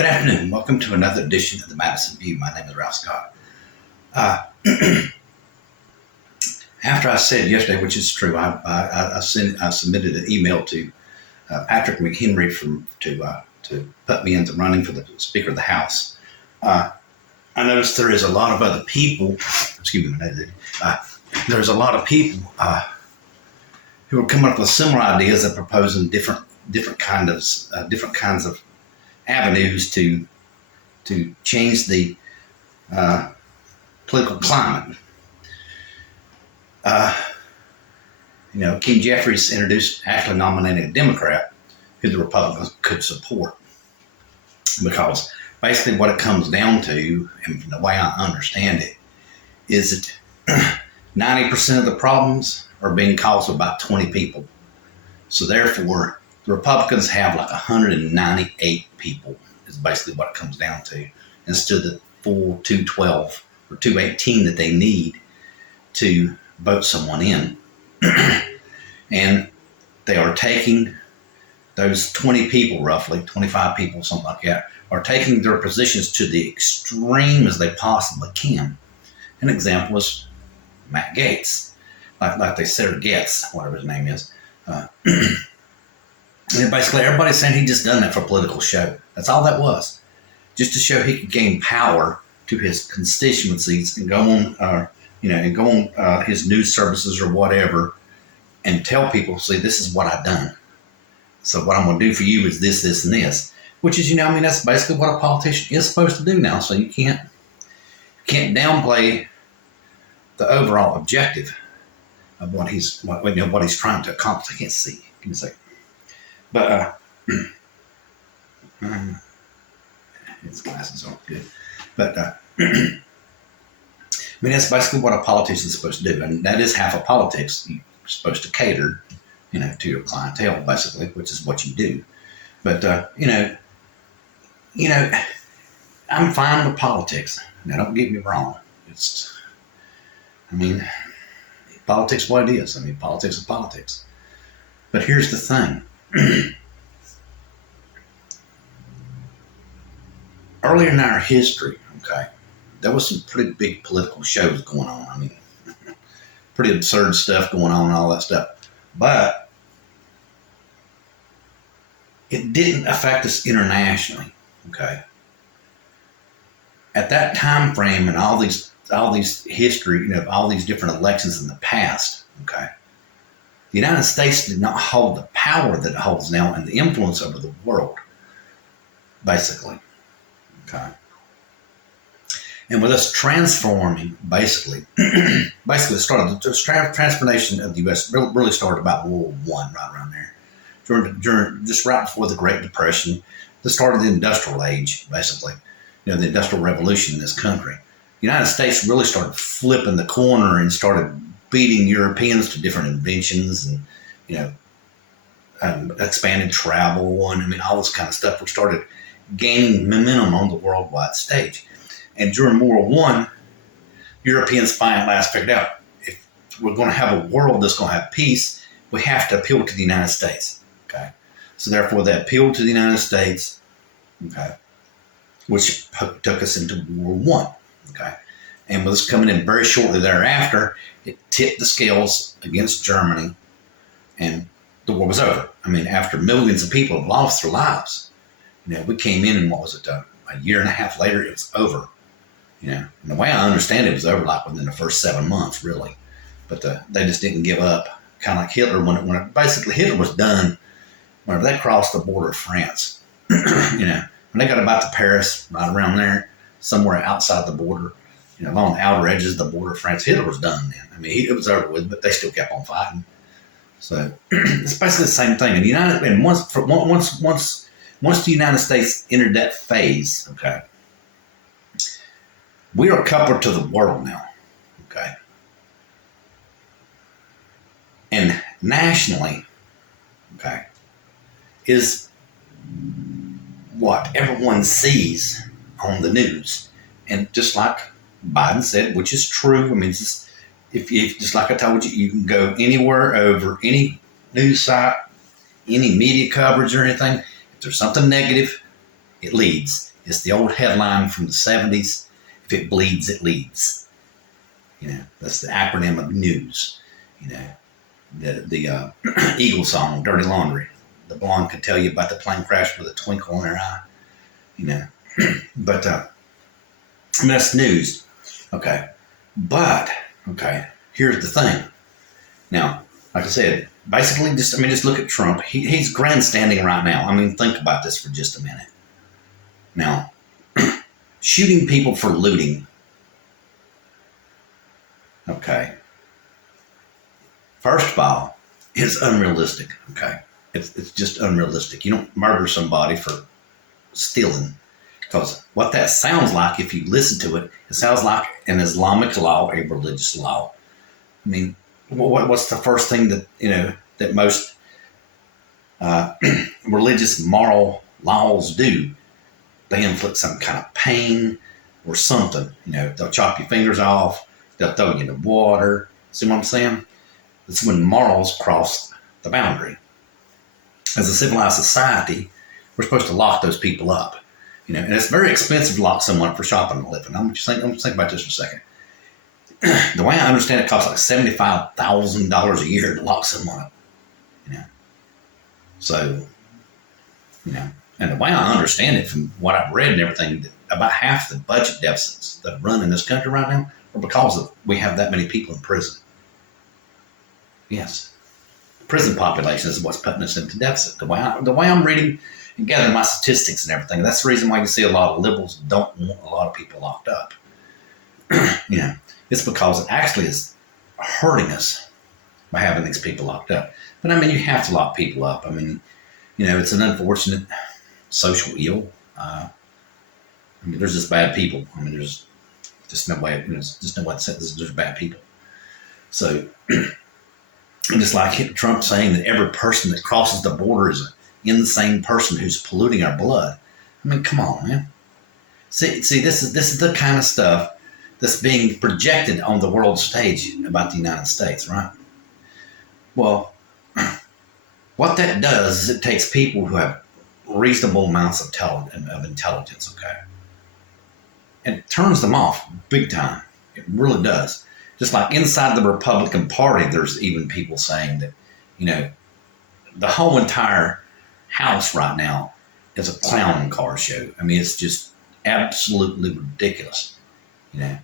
Good afternoon. Welcome to another edition of the Madison View. My name is Ralph Scott. After I said yesterday, which is true, I submitted an email to Patrick McHenry to put me into running for the Speaker of the House. I noticed there is a lot of other people. Excuse me. There's a lot of people who are coming up with similar ideas and proposing different kinds of avenues to change the political climate. King Jeffries actually nominated a Democrat who the Republicans could support, because basically what it comes down to, and the way I understand it, is that 90% of the problems are being caused by about 20 people. So therefore, the Republicans have like 198 people is basically what it comes down to, instead of the full 212 or 218 that they need to vote someone in. And they are taking those 20 people, roughly 25 people, something like that, are taking their positions to the extreme as they possibly can. An example is Matt Gaetz, like they said, Getz, whatever his name is. And basically everybody's saying he just done that for political show. That's all that was. Just to show he could gain power to his constituencies and go on, his news services or whatever, and tell people, see, this is what I've done. So what I'm going to do for you is this, this, and this. Which is, that's basically what a politician is supposed to do now. So you can't downplay the overall objective of what he's trying to accomplish. I can't see. Give me a second. But his glasses aren't good. But that's basically what a politician is supposed to do, and that is half of politics. You're supposed to cater, to your clientele, basically, which is what you do. But I'm fine with politics. Now, don't get me wrong. Politics is what it is. Politics is politics. But here's the thing. Earlier in our history, there was some pretty big political shows going on. Pretty absurd stuff going on and all that stuff. But it didn't affect us internationally, At that time frame and all these history, all these different elections in the past, the United States did not hold the power that it holds now and the influence over the world, basically. And with us transforming, basically the transformation of the U.S. really started about World War I, right around there. During just right before the Great Depression, the start of the Industrial Age, basically, the Industrial Revolution in this country. The United States really started flipping the corner and started beating Europeans to different inventions and, expanded travel and all this kind of stuff. We started gaining momentum on the worldwide stage. And during World War I, Europeans finally figured out, if we're going to have a world that's going to have peace, we have to appeal to the United States. So therefore, they appealed to the United States, which took us into World War I. And with us coming in very shortly thereafter, it tipped the scales against Germany, and the war was over. After millions of people have lost their lives, we came in, and what was it, a year and a half later, it was over. And the way I understand it was over like within the first 7 months, really. But they just didn't give up, kind of like Hitler. When basically Hitler was done, whenever they crossed the border of France, when they got about to Paris, right around there, somewhere outside the border, along the outer edges of the border of France, Hitler was done then. It was over with, but they still kept on fighting. So it's basically the same thing. And once the United States entered that phase, we are coupled to the world now, and nationally, is what everyone sees on the news. And just like Biden said, which is true, just like I told you, you can go anywhere over any news site, any media coverage or anything. If there's something negative, it leads. It's the old headline from the 70s. If it bleeds, it leads. That's the acronym of news. The Eagle song, Dirty Laundry. The blonde could tell you about the plane crash with a twinkle in her eye. But that's news. Okay. But, here's the thing. Now, like I said, basically, just look at Trump. He's grandstanding right now. Think about this for just a minute. Now, shooting people for looting. Okay. First of all, it's unrealistic. Okay. It's just unrealistic. You don't murder somebody for stealing. Because what that sounds like, if you listen to it, it sounds like an Islamic law, a religious law. What's the first thing that most religious moral laws do? They inflict some kind of pain or something. They'll chop your fingers off. They'll throw you in the water. See what I'm saying? It's when morals cross the boundary. As a civilized society, we're supposed to lock those people up. And it's very expensive to lock someone up for shopping and living. I'm just think about this for a second. The way I understand it, costs like $75,000 a year to lock someone up. So, and the way I understand it from what I've read and everything, about half the budget deficits that run in this country right now are because we have that many people in prison. Yes. The prison population is what's putting us into deficit. The way I'm reading and gathering my statistics and everything, that's the reason why you see a lot of liberals don't want a lot of people locked up. It's because it actually is hurting us by having these people locked up. But you have to lock people up. It's an unfortunate social ill. There's just bad people. There's just no way. There's just no way to say there's bad people. So, just like Trump saying that every person that crosses the border is an insane person who's polluting our blood. Come on, man. See, this is the kind of stuff that's being projected on the world stage about the United States, right? Well, what that does is it takes people who have reasonable amounts of intelligence, okay? And it turns them off big time. It really does. Just like inside the Republican Party, there's even people saying that, the whole entire House right now is a clown car show. It's just absolutely ridiculous.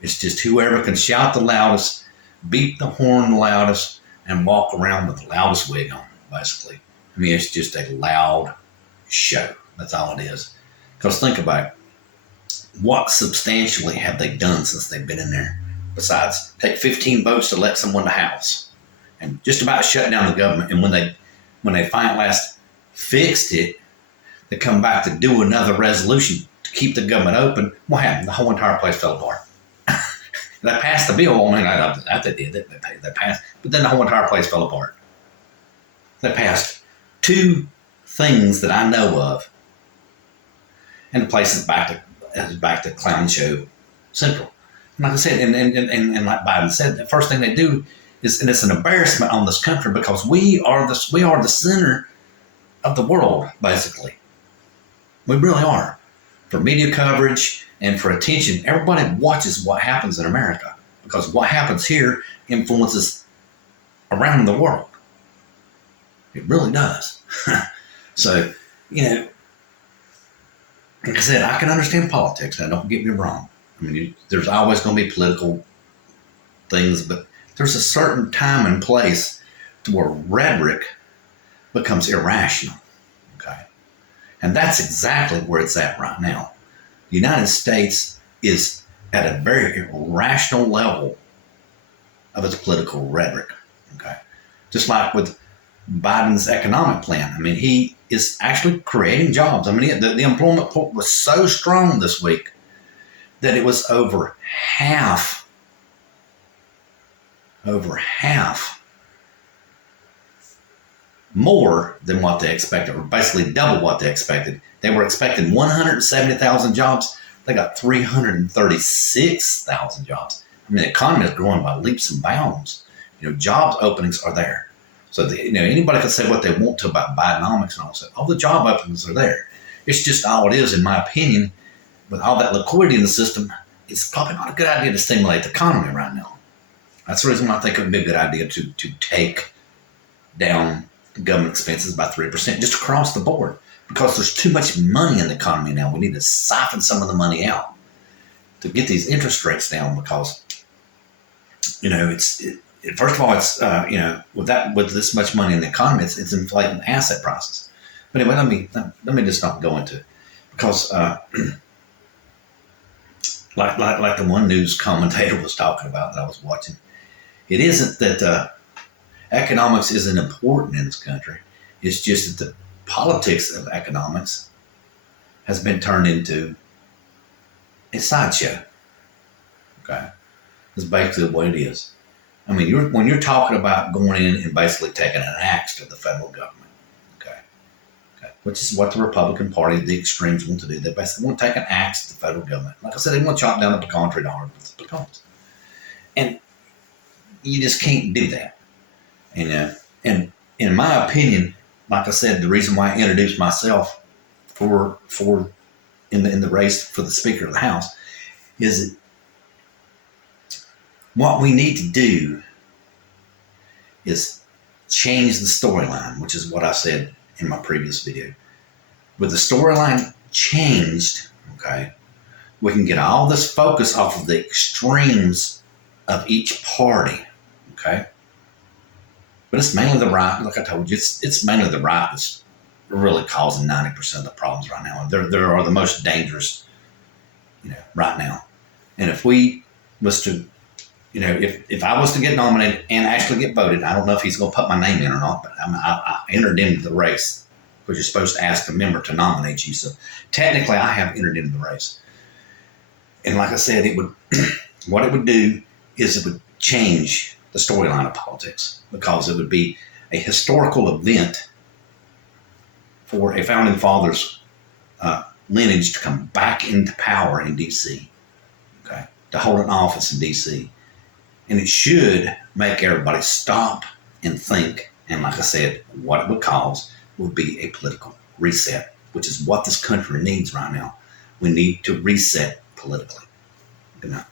It's just whoever can shout the loudest, beat the horn the loudest, and walk around with the loudest wig on, basically. It's just a loud show. That's all it is. Because think about it. What substantially have they done since they've been in there? Besides, take 15 votes to let someone to House. And just about shut down the government. And when they finally last fixed it, they come back to do another resolution to keep the government open. What happened? The whole entire place fell apart. They passed the bill. They did it. They passed. But then the whole entire place fell apart. They passed 2 things that I know of. And the place is back to clown show central. And like I said, and like Biden said, the first thing they do is, and it's an embarrassment on this country because we are the center of the world, basically. We really are. For media coverage and for attention, everybody watches what happens in America because what happens here influences around the world. It really does. So, like I said, I can understand politics. Now, don't get me wrong. There's always going to be political things, but there's a certain time and place to where rhetoric becomes irrational. Okay. And that's exactly where it's at right now. The United States is at a very irrational level of its political rhetoric. Okay. Just like with Biden's economic plan. He is actually creating jobs. The employment report was so strong this week that it was over half more than what they expected, or basically double what they expected. They were expecting 170,000 jobs. They got 336,000 jobs. The economy is growing by leaps and bounds. Jobs openings are there. So, anybody can say what they want to about Bidenomics and all that. All the job openings are there. It's just all it is, in my opinion. With all that liquidity in the system, it's probably not a good idea to stimulate the economy right now. That's the reason why I think it would be a good idea to take down government expenses by 3%, just across the board, because there's too much money in the economy now. We need to siphon some of the money out to get these interest rates down, because first of all, it's with this much money in the economy, it's inflating asset prices. But anyway, let me just not go into it, because like the one news commentator was talking about that I was watching, it isn't that economics isn't important in this country. It's just that the politics of economics has been turned into a sideshow. Okay, that's basically what it is. I mean, when you're talking about going in and basically taking an axe to the federal government, okay, which is what the Republican Party, the extremes, want to do. They basically want to take an axe to the federal government. Like I said, they want to chop down the pecan tree to harvest the pecans, and you just can't do that. And in my opinion, like I said, the reason why I introduced myself for in the race for the Speaker of the House is that what we need to do is change the storyline, which is what I said in my previous video. With the storyline changed, okay, we can get all this focus off of the extremes of each party, okay? But it's mainly the right, like I told you, it's mainly the right that's really causing 90% of the problems right now. There are the most dangerous, right now. And if we was to, if I was to get nominated and actually get voted, I don't know if he's going to put my name in or not, but I entered into the race, because you're supposed to ask a member to nominate you. So technically, I have entered into the race. And like I said, what it would do is it would change the storyline of politics, because it would be a historical event for a founding father's lineage to come back into power in D.C., okay, to hold an office in D.C. And it should make everybody stop and think. And like I said, what it would cause would be a political reset, which is what this country needs right now. We need to reset politically. Good night.